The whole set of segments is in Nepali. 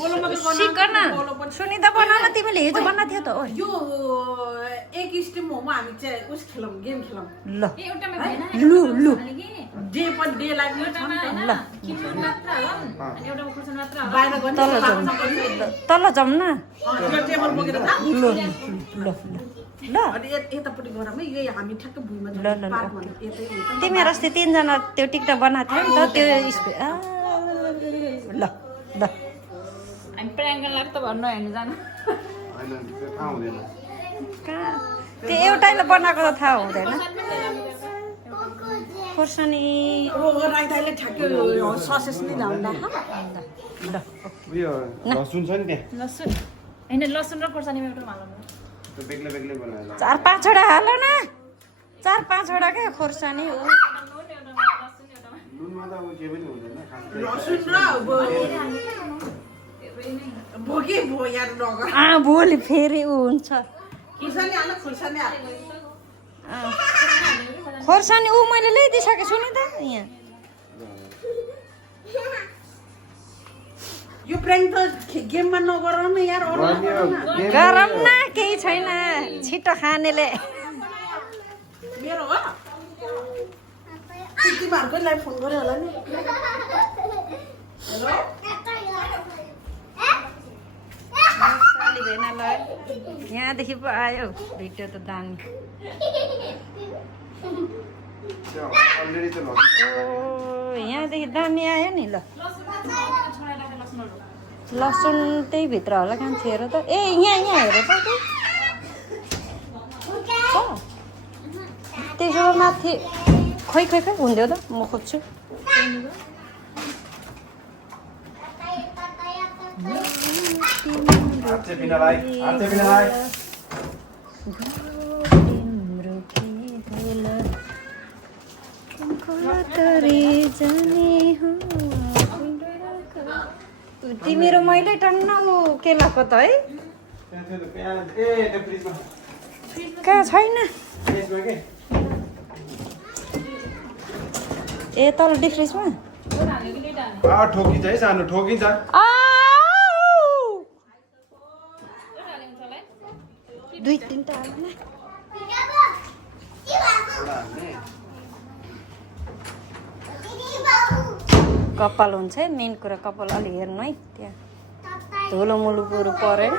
सिक न सुनिता बनाउन तिमीले हिजो बनाएको थियो त ओ यो एक स्टिम मोमो हामी चाहिँ उस खेलौँ गेम खेलौँ ल लु लु डे पर डे लाग्ने ल बाहिर गएर तल जाउँ न यो टेबल बोकेर त ल ल ल अनि यतापट्टि गरौँ है यो हामी ठ्याक्क भुइँमा ल ल पार्क भन्ने यतै हुन्छ तिमीहरू अस्ति 3 जना त्यो टिकटक बनाएको थियो नि त त्यो ल ल हामी प्राङ्गण लाग्छ भन्नु हेर्नु जानु हैन त्यो थाहा हुँदैन कहाँ त्यो एउटैले बनाएको त थाहा हुँदैन खोर्सानी ओ राइदाले ठ्याक्कै ससेस नै ल्याउँदा ल उयो लसुन छ नि त्यहाँ लसुन होइन लसुन र खोर्सानीमा एउटा हालौँ त्यो बेग्लै बेग्लै बनाएर 4-5 वटा हाल न 4-5 वटा के खोर्सानी हो नुनमा त अब के पनि हुँदैन खासै लसुन र भोगे भो यार नगर भोलि फेरि ऊ हुन्छ खुर्सानी हाल्न खुर्सानी हाल खोर्सानी ऊ मैले ल्याइदिइसकेँ सुनि त यहाँ यो प्र्याङ्क त गेममा नगरौँ न यार अरू गरम न केही छैन छिटो खानेले मेरो हो तिमीहरूकैलाई फोन गऱ्यो होला नि हेलो साली भेनालाई यहाँदेखि पो आयो भिडियो त दामी त्यो अलरेडी त लसुन ओ यहाँदेखि दामी आयो नि ल लसुन त्यही भित्र होला कान्छी हेर त ए यहाँ हेर त त्यसो भए माथि खोइ हुन्थ्यो त म खोज्छु हातले बिनालाई तिमीहरू मैले टन्न ऊ के लगाएको त है त्यहाँ थियो त प्याज ए त्यो फ्रिजमा कहाँ छैन फ्रिजमा के ए तल डिफ्रिजमा ठोकिन्छ है सानो ठोकिन्छ दुई तिनवटा हाल्नु न कपाल हुन्छ है मेन कुरा कपाल अलि हेर्नु है त्यहाँ धुलो मुलो पुरो परेन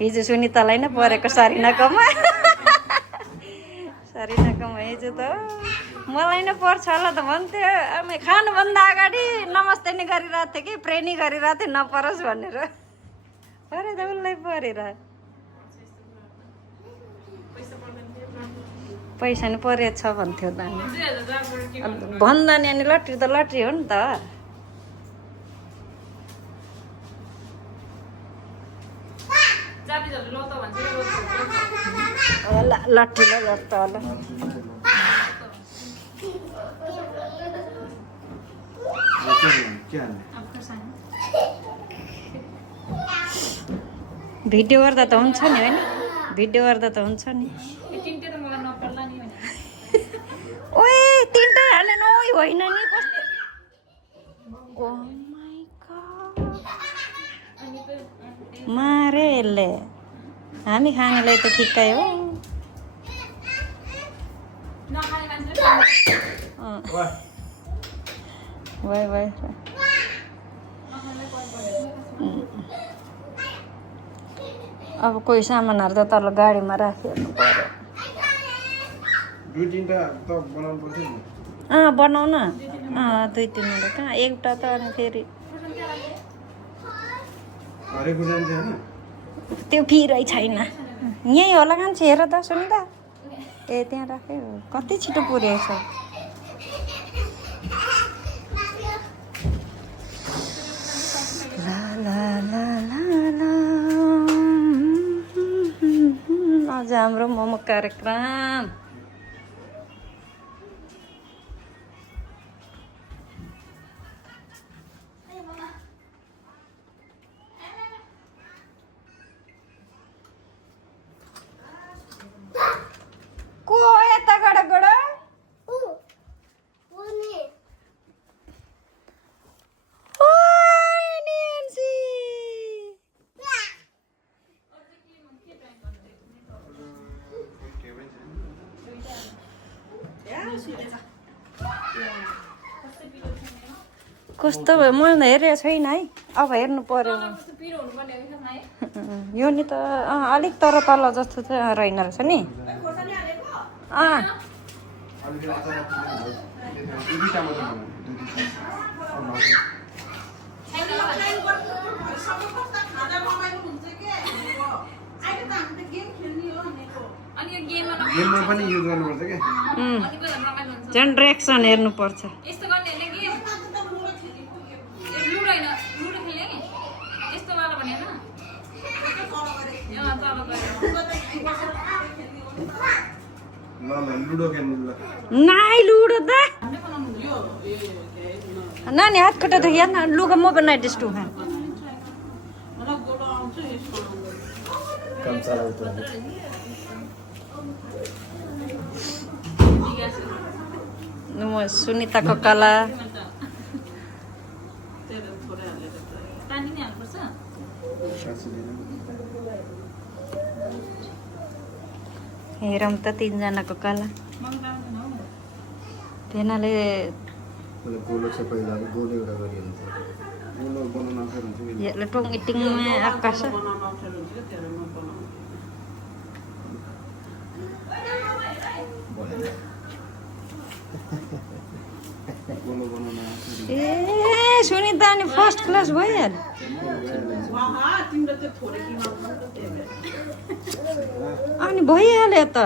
हिजो सुनितालाई नै परेको सारिनाकोमा हिजो त मलाई नै पर्छ होला त भन्थ्यो आमा खानुभन्दा अगाडि नमस्ते नै गरिरहेको थिएँ कि प्रे नै गरिरहेको थिएँ नपरोस् भनेर परे त उसलाई परेर पैसा नि परेछ भन्थ्यो त भन्दा नि अनि लट्री त लट्री हो नि त लट्ठी ल लट्ट होला भिडियो गर्दा त हुन्छ नि होइन भिडियो गर्दा त हुन्छ नि ओए तिनटै हालेन ओइ होइन नि कस्तो ओ माइ गॉड मारे यसले हामी खानेलाई त ठिक्कै हो वाइ अब कोही सामानहरू त तल गाडीमा राखिहाल्नु पर्यो दुई तिनवटा त बनाउनु पर्थ्यो नि बनाऊ न दुई तिनवटा कहाँ एउटा त अनि फेरि हरेक खुर्सानी थियो होइन त्यो पिरै छैन यहीँ होला कान्छी हेर त सुन्दा ए त्यहाँ राख्यो कति छिटो पुरेछ ला ला ला ला ला आज हाम्रो मोमो कार्यक्रम को यता गड कस्तो भयो म हेरेको छैन है अब हेर्नु पर्यो पिरो हुनुपर्ने हो कि है यो नि त अलिक तर तल जस्तो चाहिँ रहेन रहेछ नि अलिकति अचानक दुई टमाटर अनि यो गेममा गेममा पनि युज गर्नुपर्छ क्या कति बेला रमाइलो हुन्छ झन् रिएक्सन हेर्नुपर्छ यस्तो गर्ने होइन गेम लुडो होइन लुडो खेल्ने नि यस्तो वाला भने होइन तल ल लुडो खेल्नु ल नाइ लुडो त नानी हात खुट्टा देखि न लुगा म बनाइ डिस्टु है काम चलाउ त म सुनिताको कला पानी नै हाल्नुपर्छ हेरौँ त तिनजनाको कला भेनाले गोलो छ पहिला गोलो एउटा गरिहाल्छ गोलो बनाउन अप्ठ्यारो हुन्छ कि यसले टोङ इटिङमा आकाश गोलो बनाउन अप्ठ्यारो ए सुनिता अनि फर्स्ट क्लास भइहाल्यो अनि भइहाल्यो त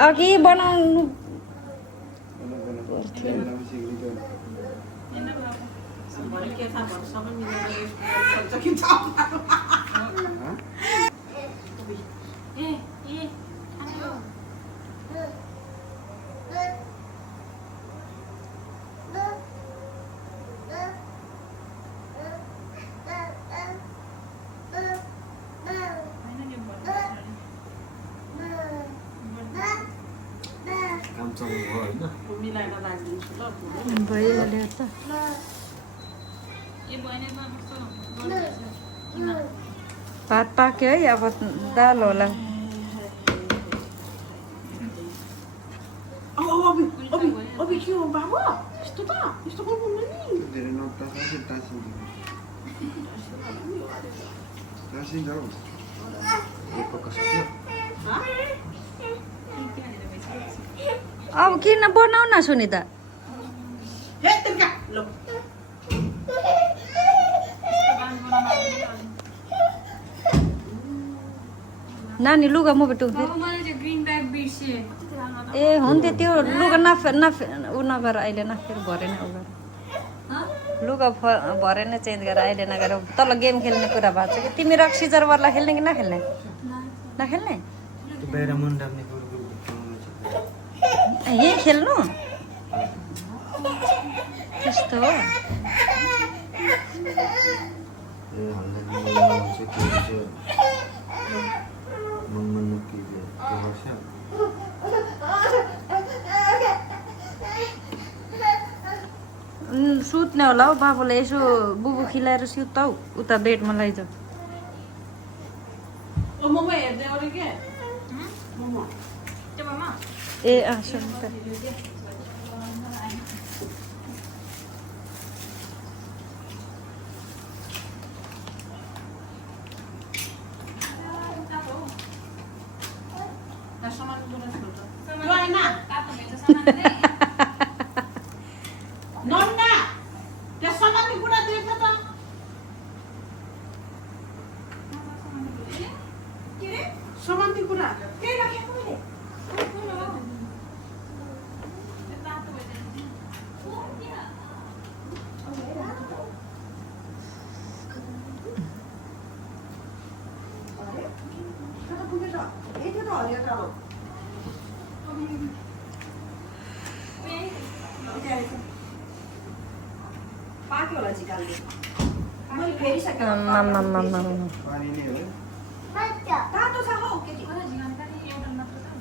अघि बनाउनु काम चलाउनु होइन भइहाल्यो त ए भएन भात पाक्यो है अब दाल होला के हो बाबा यस्तो त यस्तो गर्नुहुन्न नि धेरै नोट टाँसिन्छ हौ एक पक्का सक्यो अब किन बनाउ न सुनिता हे तिर्का ल नानी लुगा म बेटु मैले त्यो ग्रिन ब्याग बिर्सेँ ए हुन्थ्यो त्यो लुगा ऊ नगर अहिले नफेर भरेन उ गर लुगा भरेन चेन्ज गरेर अहिले नगर तल गेम खेल्ने कुरा भएको छ कि तिमी रक्सिजर वाला खेल्ने कि नखेल्ने नखेल्ने बाहिर मन डाल्ने यही खेल्नु त्यस्तो हो सुत्ने होला हौ बाबुलाई यसो बुबु खिलाएर सुत हौ उता बेडमा लैजाऊ ओ मोमो हेर्दै अरे के मोमो त्यो मामा ए सुनिता समान्ती कुरा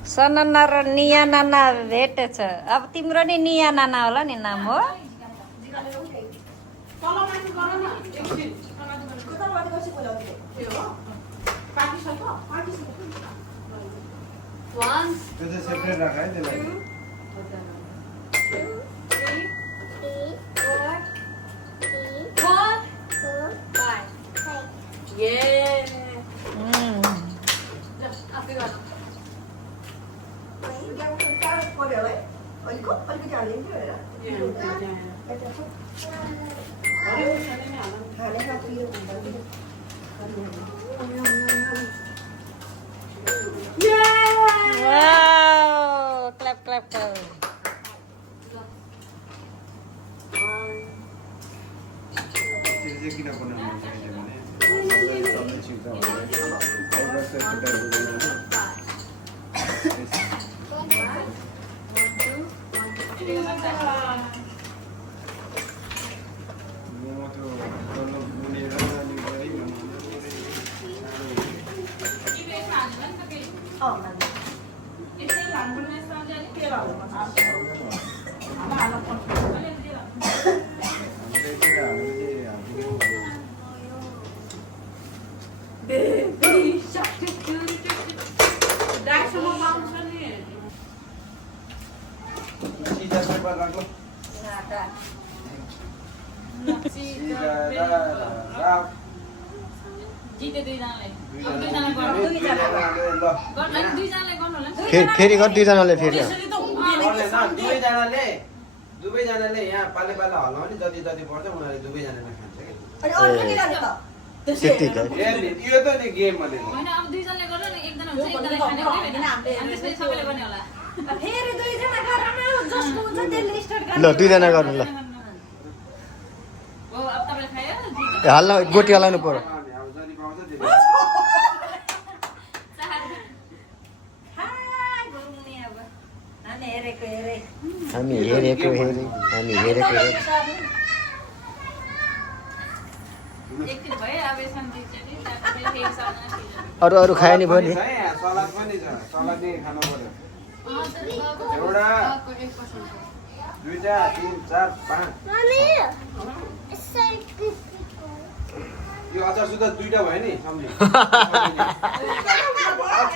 सनाना र निया नाना भेटेछ अब तिम्रो नि निया नाना होला नि नाम हो 1 त्यो चाहिँ सेपरेट राख है त्यसलाई 2 3 4 5 Yeah. आफै गर्नु वाओ क्लैप क्लैप कर त्यो चाहिँ किन बनाउनु भने सबै छिर्छ भने एउटा सेपरेट म त्यो तल्लो बुनेर अनि गरी सीधा पेपर राख्नु जिते दुईजनाले दुईजना गर्नु दुईजनाले गर्नु होला फेरि गर दुईजनाले फेरि दुवैजनाले यहाँ पाले पाला हल्लाउने जति जति पर्छ उनीहरूले दुवैजनाले खान्छ त्यतिकै कि यो त नि गेम भनेको होइन अब दुईजनाले गर्नु नि एकजना हुन्छ एकजना खाने हो नि अनि त्यसपछि सबैले गर्ने होला फेरि दुईजना गरेर जसको हुन्छ त्यसले स्टार्ट ल दुईजना गर्नु ल हो अब तपाईले खायो जिते हाल्न गोटी हल्लाउनु पर्यो अब जति पाउँछ त्यति हाय घुम्ने अब हामी हेरेको हेरे हामी हेरेको हेरे एकदिन भयो अब यसमा दुईचोटि त्यसपछि फेरि सबजना अरू खायो नि भयो नि सलाद पनि छ सलाद नि खानु पर्यो एउटा दुईटा 3 4 5 यो अचार सुधा दुईटा भयो नि सम्झि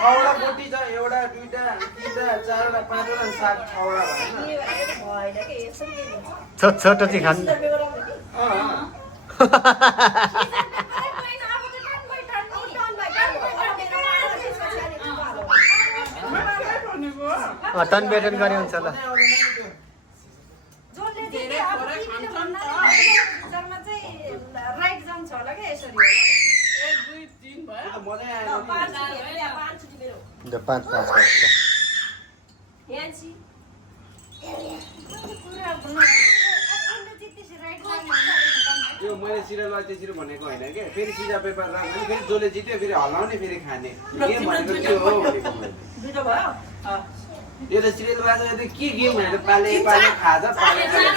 6वटा बोटी छ एउटा दुईटा तीनटा चारवटा पाँचवटा 6वटा छोट छोटो चाहिँ खानु टन बेटन गरे हुन्छ ल जोडले चाहिँ अब तिमीले भन्दा जम्मा चाहिँ राइट जान्छ होला के यसरी होला 1 2 3 भयो मजा आयो ल 5 5 यान्सी पुरा यो मैले सिरियललाई त्यसरी भनेको होइन के फेरि सिधा पेपर राख्ने फेरि जसले जित्यो फेरि हल्लाउने फेरि खाने गेम भनेको त्यो हो भनेको दुईटा भयो यो त सिरियल भएको यो त के गेम भनेर पाले पाले खाजा पाले पाले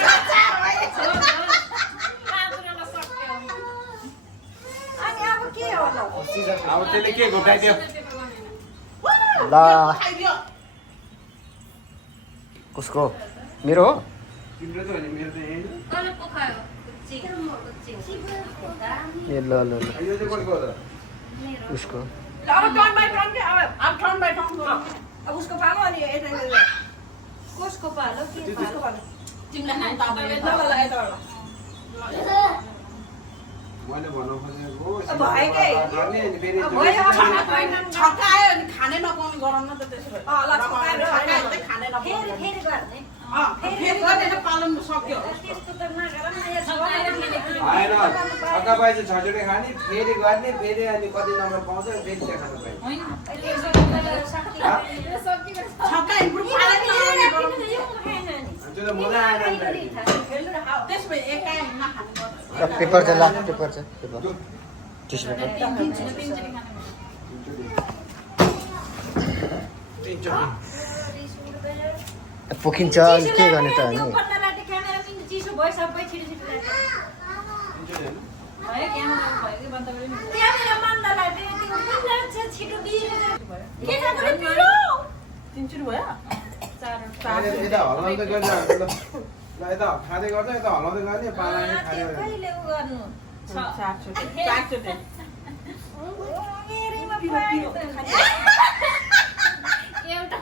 अनि अब के होला अब त्यसले के घोटाइदियो ल कसको मेरो हो तिम्रो त होइन मेरो त यही कसले पोखायो ए ल ल ल यो चाहिँ कसको हो त उसको अब टर्न बाइ टर्न के अब टर्न बाइ टर्न गरौँ अब उसको पालो अनि यता कसको पालो के पालो तिमीलाई खाने ल ल यता मैले भन्नु खोजेको भएकै। गर्ने अनि फेरि छक्का आयो अनि खाने नपाउने गरौँ न त त्यसो भए ल छक्काएर खाने फेरि नपाउने फेरि गर्ने फेरि गरेर पालन सक्यो त्यस्तो त नगर न यहाँ छ आएन छक्का पाए चाहिँ छचोटै खाने फेरि गर्ने फेरि अनि कति नम्बर पाउँछ फेरि त्यो खानु पाइन्छ होइन छक्का इम्प्रुभ पालन त्यो त मजा आएन नि त त्यसो भए एकाइ नखाने गर्छ ल पेपर चाहिँ ल पेपर चाहिँ पेपर टिस्यु पेपर तिनचोटि खाने पोखिन्छ अनि के गर्ने त अनि चिसो भयो सबै छिटो छिटो भयो क्यामेरा भयो कि बन्द गऱ्यो नि त्यहाँनिर मन्दलाई त्यो छिटो बिरेर के खानु तिनचोटि भयो यता हल्लाउँदै गर्दा ल यता खाँदै गर्दा यता हल्लाउँदै गर्ने पानी खाने कहिले उ गर्नु चारचोटि मेरैमा पायो त एउटा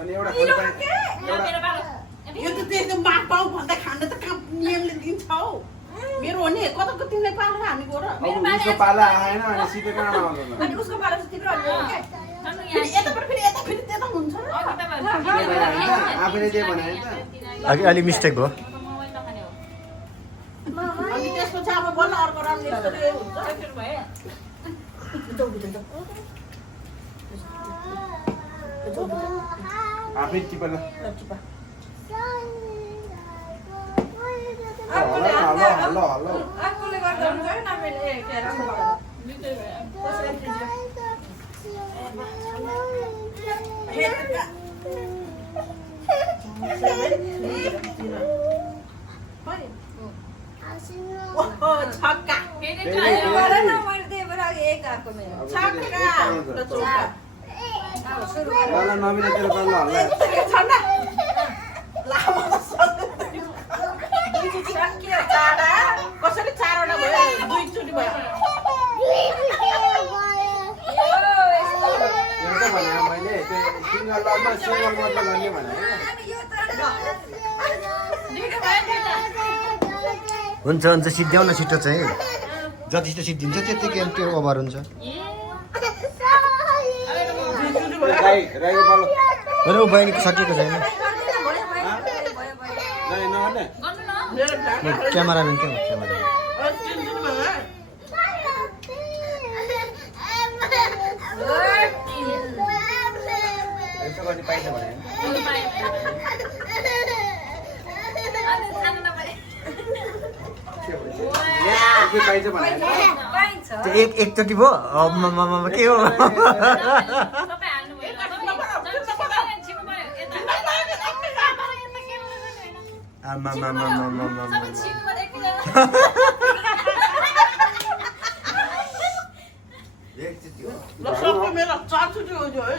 अनि एउटा खानु पाए मेरो बालो यो त त्यो माग पाउ भन्दा खान त कहाँ नियमले दिन्छ हौ मेरो हो नि कताको तिमीले पालेर हामी गएर अब उसको पाला आएन अनि सिधै कहाँ आउँछ अनि उसको पाला चाहिँ तिम्रो अनि के हाम्रो फेरि यहाँ यता फेरि यता फेरि त्यता हुन्छ र अघि तपाईहरु आफैले जे भने त अलि मिस्टेक भयो मोबाइल नखाने हो अनि त्यसपछि अब बल्ल अर्को राउन्ड यस्तो हुन्छ सक्यो भयो आफै टिपेर हल्लो आफूले गर्दा हुन्छ नि नमिल्ने के अरे मिठो भयो छक्का फेरि गरेन मैले त्यही भएर अघि एक आएको मेरो छक्का अब सुरु पाला नमिला तेरो पाला हल्ला छन्ना लामो के चाडा कसरी चारवटा भयो दुईचोटि भयो एउटा भने मैले त्यो सिङ्गल लडमा सिङ्गल मात्र गर्ने भने हुन्छ हुन्छ सिद्ध्याउन छिटो चाहिँ जति छिटो सिद्धिन्छ त्यति गेम त्यो ओभर हुन्छ राईको पालो होइन ऊ बहिनीको सकिएको छैन नभने गर्नु न क्यामेराम्यान के हो क्यामेराम्यान यसो गर्ने पाइन्छ भने के पाइन्छ भने पाइन्छ त्यो एकचोटि भयो अब के हो सबै हाल्नु भयो छिपो भयो यता आमा सबै छिपो भयो एकजना ल सबको मेरो चारचोटि हो जो है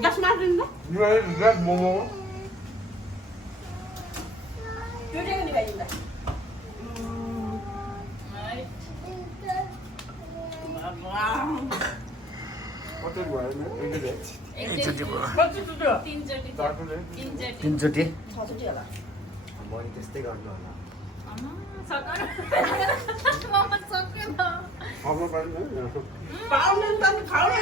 ग्यास मारिदिनु न मोमो त्यो चाहिँ निभाइदिनु कति भयो एकचोटि कतिचोटि हो तिनचोटि छचोटि होला बहिनी त्यस्तै गर्नु होला खानु पाइन्छ पाउने त खाउने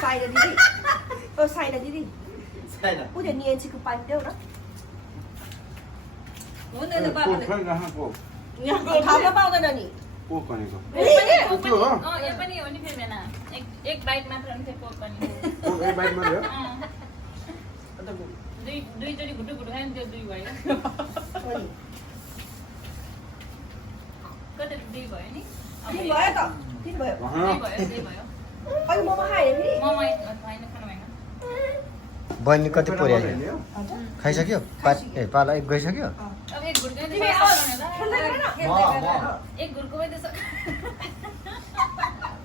साइला दिदी ओ साइला दिदी उसले निएन्सीको पाइप देऊ न हुँदैन बाबाले यहाँको यहाँको ठाउँमा पाउँदैन नि पोक भनेको यो पनि हो नि फेरि बेना एक बाइट मात्र हुन्थ्यो पोक पनि पोक एक बाइट मात्रै हो दुईचोटि घुटु घुटु खायो नि त्यो दुई भयो कति दुई भयो नि तिन भयो त तिन भयो दुई भयो अहिले मोमो खायो नि मोमो होइन खानु भएन बहिनी कति पुर्यायो खाइसक्यो ए पाला एक गइसक्यो अब एक घुर्को खेल्दै गरेर एक घुर्को पनि त्यसो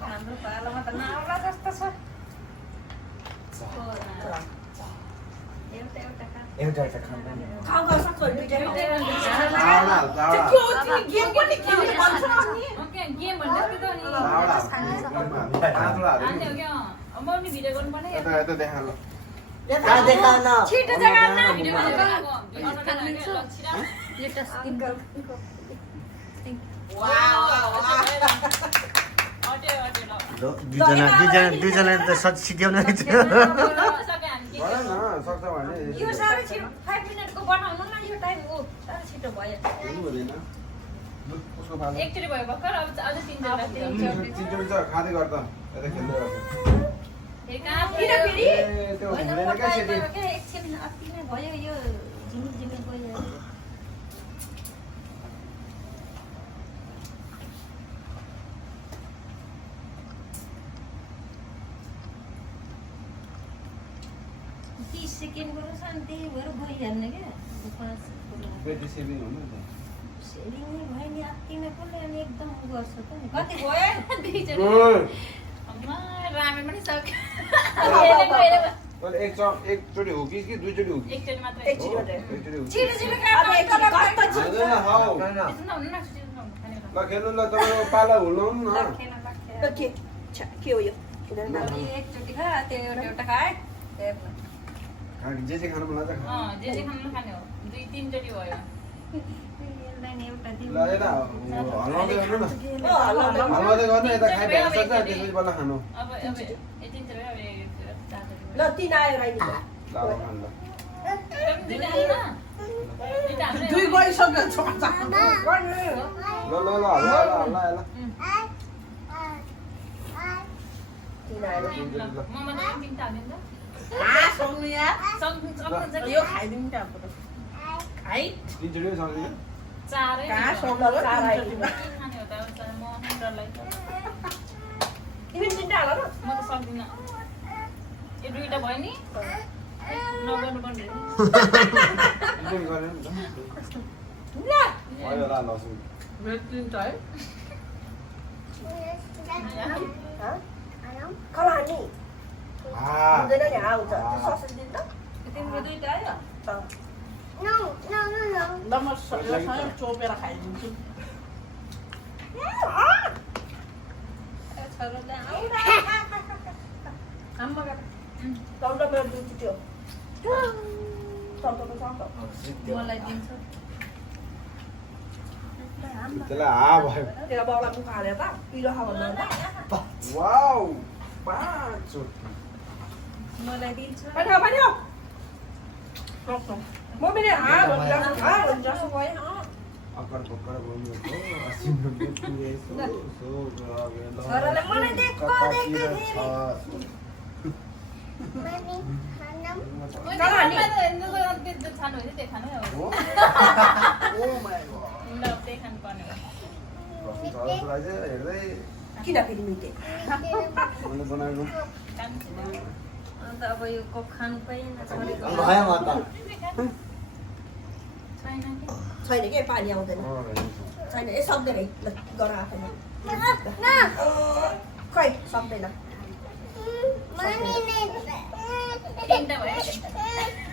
हाम्रो पालामा त नआउला जस्तो छ एउटा एउटा खा एउटा खानु खाऊ खाऊ सक्छ दुईटा चावडा चावडा त्यो गेम पनि खेल्ने भन्छ अनि ओके गेम भन्दा त नि चावडा पाँचवटा हाल्ने हो क्या अब म पनि भिडियो गर्नुपर्ने यता यता देखा ल छिटो जग्गा भिडियो बनाएको एउटा स्किन दुईजना त सिद्ध्याउन भन न सक्छ भने यो साह्रै छिटो 5 मिनेटको बनाउनु न यो टाइम हो साह्रै छिटो भयो हुनु हुँदैन उसको पालो एकचोटि भयो भर्खर अब अझै तिनचोटि चिन्चो छ खाँदै गर्दा यता खेल्दै गर्दा फेरि कहाँ किन फेरि ए त्यो होइन हुँदैन क्या सेटी एकछिन अति नै भयो यो झिमिक झिमिक गयो सेकेन्ड गर्नु छ अनि त्यही भएर गइहाल्ने क्या 5 बेटी सेभिङ हुनु नि सेभिङ नै भयो नि अति नै कसले अनि एकदम गर्छ त नि कति भयो दुईचोटि ओइ अम्मा रामेन पनि सक्यो तैँले एकचोटि हो कि दुईचोटि हो कि एकचोटि मात्रै एकचोटि मात्रै एकचोटि हो कि छिटो छिटो अब एकचोटि कस्तो छिटो हान्दैन, खाऊ। ल खेल्नु ल तपाईँको पाला हुलाउनु न के हो यो एकचोटि खा त्यो एउटा खाए जे चाहिँ खानु मन लाग्छ खा। जे जे खानु खाने हो 2-3 चोटि भयो एउटा दिन ल यता हल्लाउँदै गर्नु न हल्लाउँदै गर्नु यता खाइसक्छ त्यसपछि बल्ल खानु अब 3 चोटि ल 3 आयो राइनी ल अब खानु ल दुई गइसक्यो छोरा ल ल ल हल्ला हल्ला हल्ला 3 आयो सक्नु यार यो खाइदिउँ त अब खाइ तिनचोटि सक्दैन कहाँ सक्नु र तिमी 3टा हाल न म त सक्दिनँ यो 2टा भयो नि नगर्नु पर्ने तिनचोटि गरेर नि त भयो होला लसुन भेट्दिन्छ है कला नि आ हुँदैन नि आउँछ त्यो ससेज दिन त तिम्रो 2टा आयो No, no, no, no. ल म सँगै चोपेर खाइदिन्छु Tông मेरो दुध त्यो tông मलाई दिन्छ त्यसलाई आ भयो तेरा बाउलाई मुख हालेर त पिरो खा भन्नु त वाउ पाँचचोटि मलाई दिन्छ पठाऊ पठाऊ म पनि हाँ भन्छ हाँ भन्छ अकर बकर बोल्नु हो असिनो बेतुए सो छोराले मलाई देखको छानु होइन त्यही खानु ओ माय गॉड ल त्यही खानु पर्ने हो छोरालाई चाहिँ हेर्दै किन फेरि मिटे मैले बनाएको अन्त अब यो कोक खानु पाइएन छोरीको भयो म त छैन के पानी आउँदैन छैन ए सक्दैन है ल गर आफैले खै सक्दैन 3टा भयो